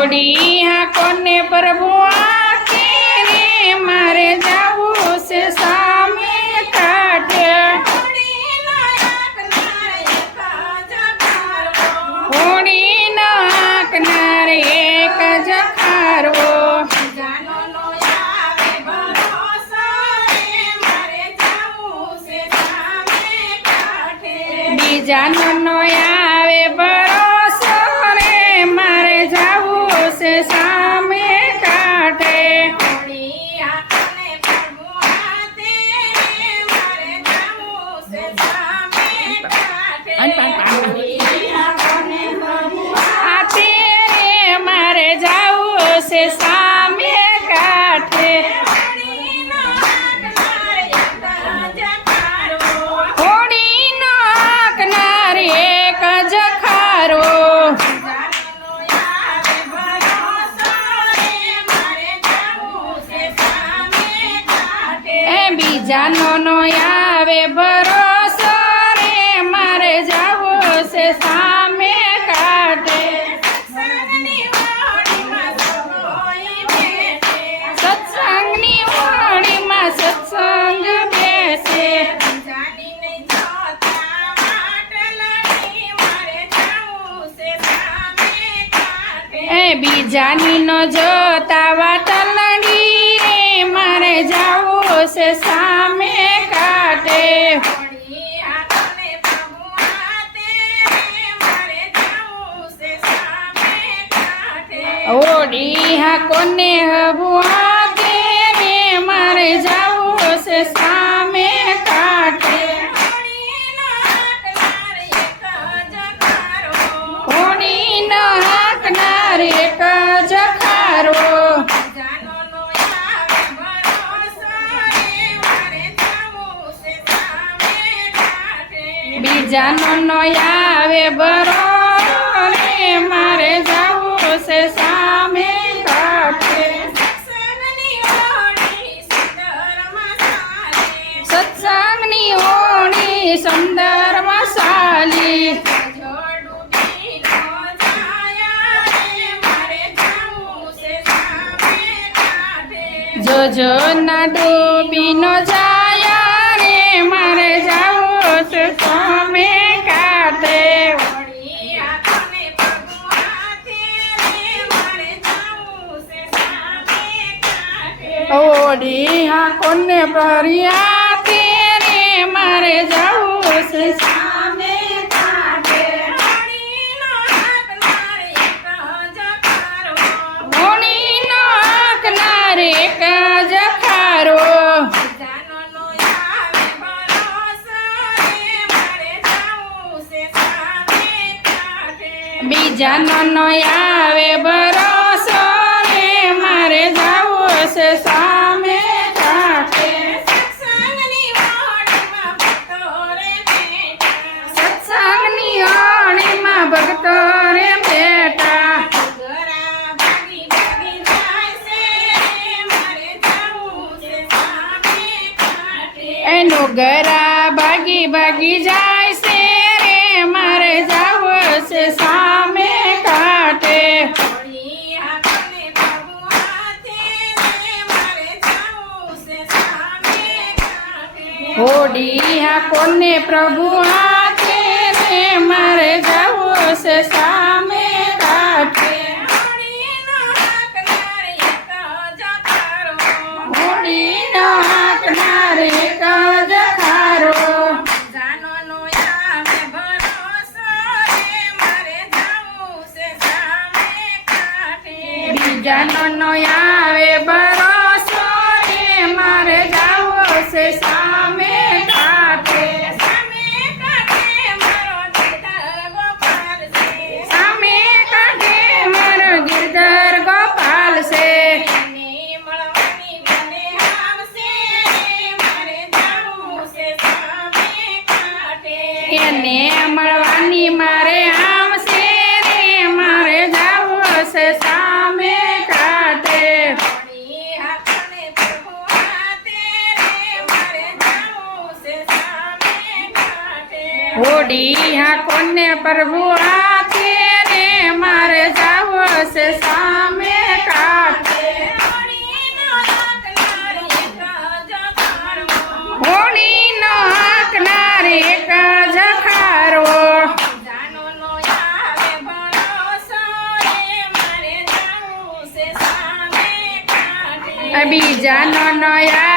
હોડી હા કોને પ્રભુ આખે રે મારે જાવું છે સામે કાંઠે હોડીનો હાંકનાર એક જ ખારવો બીજાનો નો આવે ભરોસો રે મારે જાવું છે સામે કાંઠે આતે રે મારે જાવું છે સામે કાંઠે હોડીનો હાંકનાર એક જ ખારવો બીજાનો નો આવે ભરોસો રે મારે જાવું છે સામે કાંઠે સત્સંગની હોડીમાં સત્સંગ બેસે બીજાની નો જોતા વાટલડી રે મારે જાવું છે સામે કાંઠે હોડી હા કોને હબુઆતે રે મારે જાવું છે સામે કાંઠે હોડીનો હાંકનાર એક જ ખારવો બીજાનો નો આવે ભરોસો રે મારે જાવું છે સામે કાંઠે સત્સંગની હોડી સુંદર મસાલી જોજો ના ડૂબી નો જાયા રે મારે જાવું છે સામે કાંઠે હોડી હા કોને ભર્યા રે મારે જાવું છે સામે કાંઠે હોડીનો હાંકનાર એક જ ખારવો બીજાનો નો આવે ભરોસો રે મારે જાવું છે સામે કાંઠે સત્સંગની હોડીમાં ભક્તો રે બેઠા એનું ગરા ભાગી ભાગી જાય છે રે મારે જાવું છે સામે કાંઠે હોડી હા કોને પ્રભુ હાથે રે મારે જાવું છે સામે કાંઠે હોડીનો હાંકનાર એક જ ખારવો બીજાનો નો આવે ભરોસો રે મારે જાવું છે સામે કાંઠે સામે કાંઠે મારો ગિરધર ગોપાલ છે એને મળવાની મારે આમ છે રે મારે જાવું છે સામે કાંઠે હોડી હા કોને પ્રભુ હાથે રે મારે જાવું હશે સામે કાંઠે હોણીનો હાંકનાર એક જ ખારો બીજાનો ન